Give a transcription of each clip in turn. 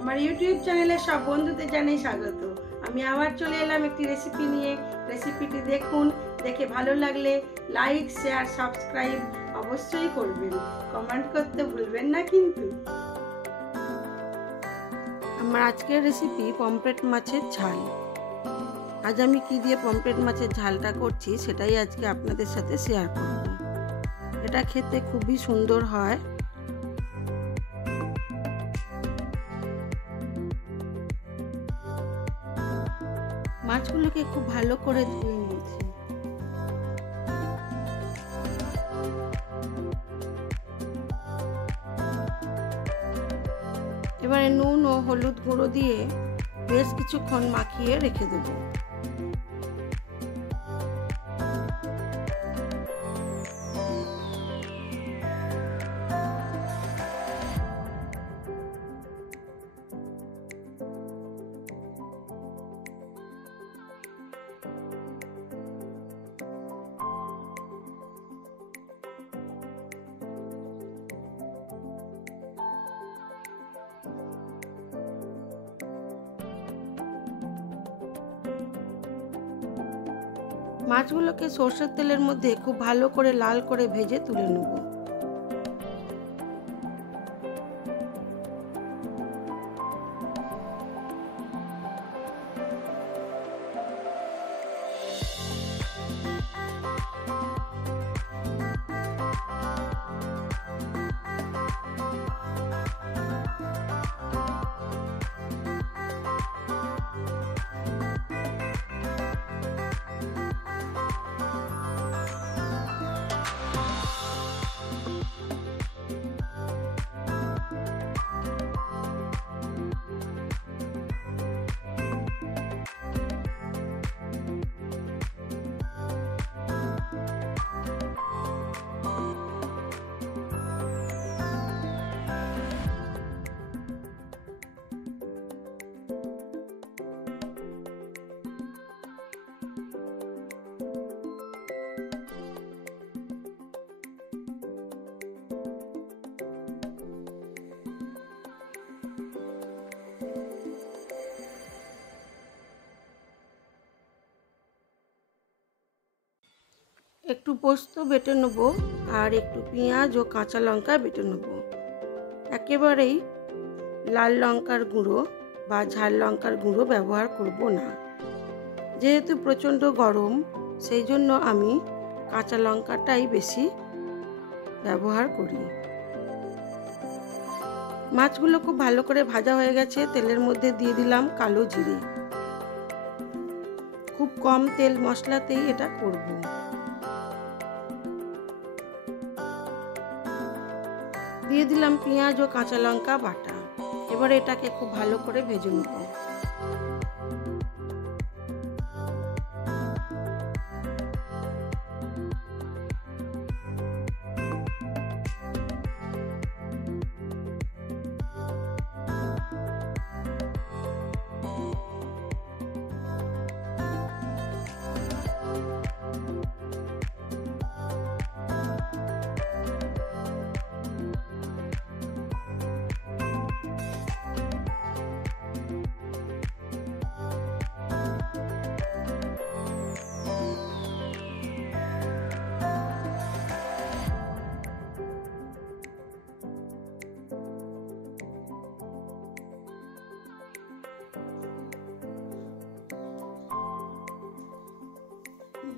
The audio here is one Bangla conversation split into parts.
আমার ইউটিউব চ্যানেলে সব বন্ধুদের জানাই স্বাগত। আমি আবার চলে এলাম একটি রেসিপি নিয়ে। রেসিপিটি দেখুন, দেখে ভালো লাগলে লাইক, শেয়ার, সাবস্ক্রাইব অবশ্যই করবেন। কমেন্ট করতে ভুলবেন না কিন্তু। আমার আজকের রেসিপি পমফ্রেট মাছের ঝাল। আজ আমি কি দিয়ে পমফ্রেট মাছের ঝালটা করছি সেটাই আজকে আপনাদের সাথে শেয়ার করব। এটা খেতে খুবই সুন্দর হয়। মাছগুলোকে খুব ভালো করে ধুয়ে নিয়েছি। এবারে নুন ও হলুদ গুঁড়ো দিয়ে বেশ কিছুক্ষণ মাখিয়ে রেখে দেব। মাছগুলোকে সরষের তেলের মধ্যে খুব ভালো করে লাল করে ভেজে তুলে নেব। একটু পোস্ত বেটে নেব আর একটু পেঁয়াজ ও কাঁচা লঙ্কা বেটে নেব। একেবারেই লাল লঙ্কার গুঁড়ো বা ঝাল লঙ্কার গুঁড়ো ব্যবহার করব না, যেহেতু প্রচণ্ড গরম সেই জন্য আমি কাঁচা লঙ্কাটাই বেশি ব্যবহার করি। মাছগুলো খুব ভালো করে ভাজা হয়ে গেছে। তেলের মধ্যে দিয়ে দিলাম কালো জিরে। খুব কম তেল মশলাতেই এটা করব। দিয়ে দিলাম পেঁয়াজ ও কাঁচা লঙ্কা বাটা। এবার এটাকে খুব ভালো করে ভেজে নেব।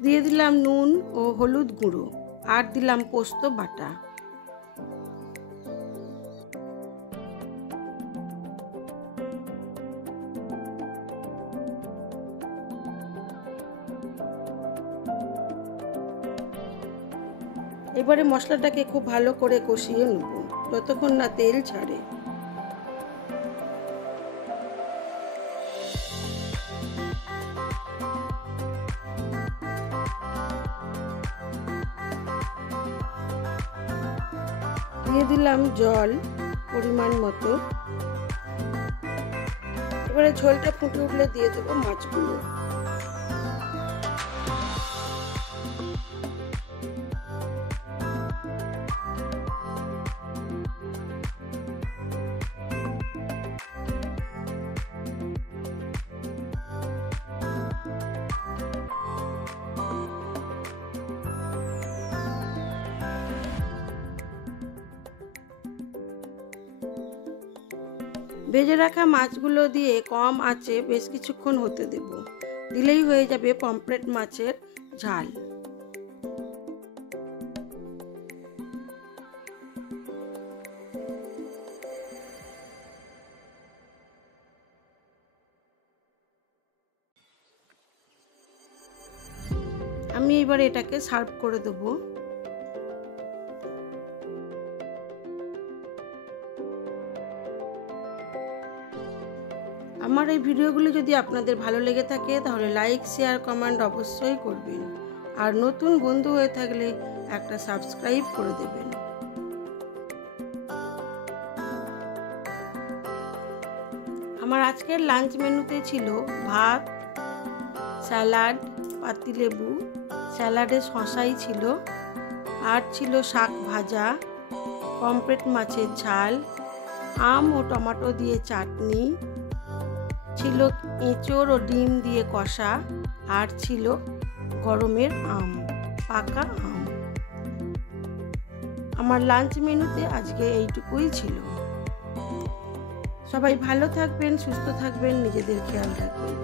দিয়ে দিলাম নুন ও হলুদ গুঁড়ো আর দিলাম পোস্ত বাটা। এবারে মশলাটাকে খুব ভালো করে কষিয়ে নেব যতক্ষণ না তেল ছাড়ে। দিয়ে দিলাম জল পরিমাণ মতো। এবারে ঝোলটা ফুটে উঠলে দিয়ে দেবো মাছগুলো। ভেজে রাখা মাছগুলো দিয়ে কম আঁচে বেশ কিছুক্ষণ হতে দেব। দিলেই হয়ে যাবে পমফ্রেট মাছের ঝাল। আমি এবার এটাকে সার্ভ করে দেবো। আমার এই ভিডিওগুলো যদি আপনাদের ভালো লেগে থাকে তাহলে লাইক, শেয়ার, কমেন্ট অবশ্যই করবেন। আর নতুন বন্ধু হয়ে থাকলে একটা সাবস্ক্রাইব করে দেবেন। আমার আজকের লাঞ্চ মেনুতে ছিল ভাত, স্যালাড, পাতিলেবু, স্যালাডে শশাই ছিল, আর ছিল শাক ভাজা, পমফ্রেট মাছের ঝাল, আম ও টমেটো দিয়ে চাটনি, ছিল এঁচোড় ও ডিম দিয়ে কষা, আর ছিল গরমের আম, পাকা আম। আমার লাঞ্চ মেনুতে আজকে এইটুকুই ছিল। সবাই ভালো থাকবেন, সুস্থ থাকবেন, নিজেদের খেয়াল রাখবেন।